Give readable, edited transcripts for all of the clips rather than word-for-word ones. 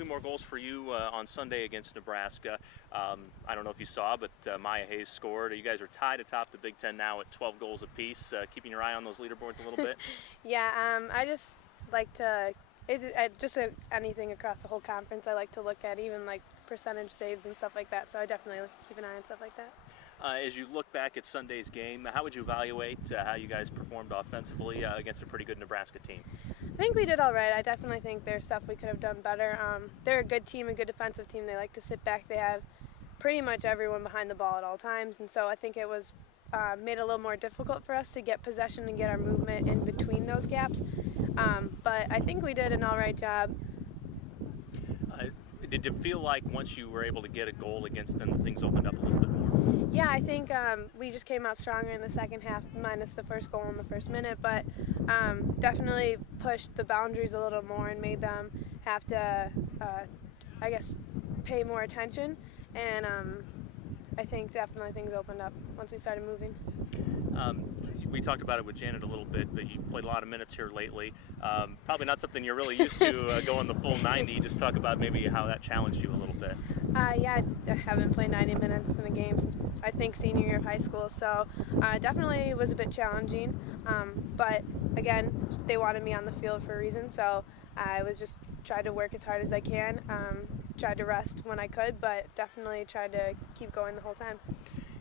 Two more goals for you on Sunday against Nebraska. I don't know if you saw, but Maya Hayes scored. You guys are tied atop the Big Ten now at 12 goals apiece. Keeping your eye on those leaderboards a little bit? Yeah, I just like to, anything across the whole conference I like to look at, even like percentage saves and stuff like that. So I definitely keep an eye on stuff like that. As you look back at Sunday's game, how would you evaluate how you guys performed offensively against a pretty good Nebraska team? I think we did all right. I definitely think there's stuff we could have done better. They're a good team, a good defensive team. They like to sit back. They have pretty much everyone behind the ball at all times, and so I think it was made it a little more difficult for us to get possession and get our movement in between those gaps. But I think we did an all right job. Did it feel like once you were able to get a goal against them, that things opened up a little bit more? Yeah, I think we just came out stronger in the second half, minus the first goal in the first minute, but definitely pushed the boundaries a little more and made them have to, I guess, pay more attention. And I think definitely things opened up once we started moving. We talked about it with Janet a little bit, but you played a lot of minutes here lately. Probably not something you're really used to going the full 90. Just talk about maybe how that challenged you a little bit. Yeah, I haven't played 90 minutes in a game since I think senior year of high school, so definitely was a bit challenging. But again, they wanted me on the field for a reason, so I was just tried to work as hard as I can, tried to rest when I could, but definitely tried to keep going the whole time.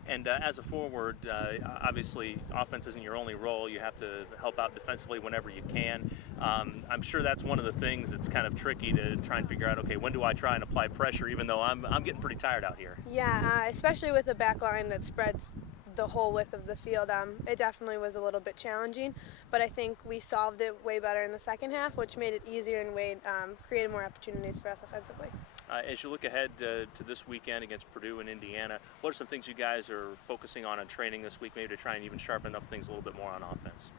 And as a forward, obviously offense isn't your only role. You have to help out defensively whenever you can. I'm sure that's one of the things that's kind of tricky to try and figure out, okay, when do I try and apply pressure, even though I'm getting pretty tired out here. Yeah, especially with a back line that spreads the whole width of the field. It definitely was a little bit challenging, but I think we solved it way better in the second half, which made it easier and created more opportunities for us offensively. As you look ahead to this weekend against Purdue and Indiana, what are some things you guys are focusing on training this week, maybe to try and even sharpen up things a little bit more on offense?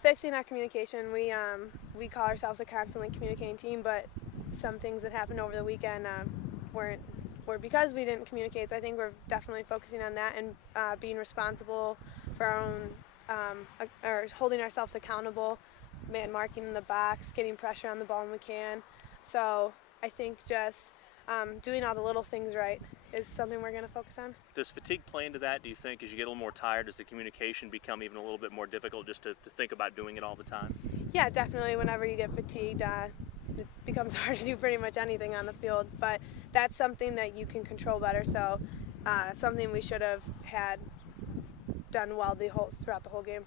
Fixing our communication. We call ourselves a constantly communicating team, but some things that happened over the weekend were because we didn't communicate. So I think we're definitely focusing on that and being responsible for our own, or holding ourselves accountable, man marking in the box, getting pressure on the ball when we can. So I think just doing all the little things right is something we're going to focus on. Does fatigue play into that, do you think, as you get a little more tired? Does the communication become even a little bit more difficult just to think about doing it all the time? Yeah, definitely. Whenever you get fatigued, it becomes hard to do pretty much anything on the field. But that's something that you can control better, so something we should have had done well throughout the whole game.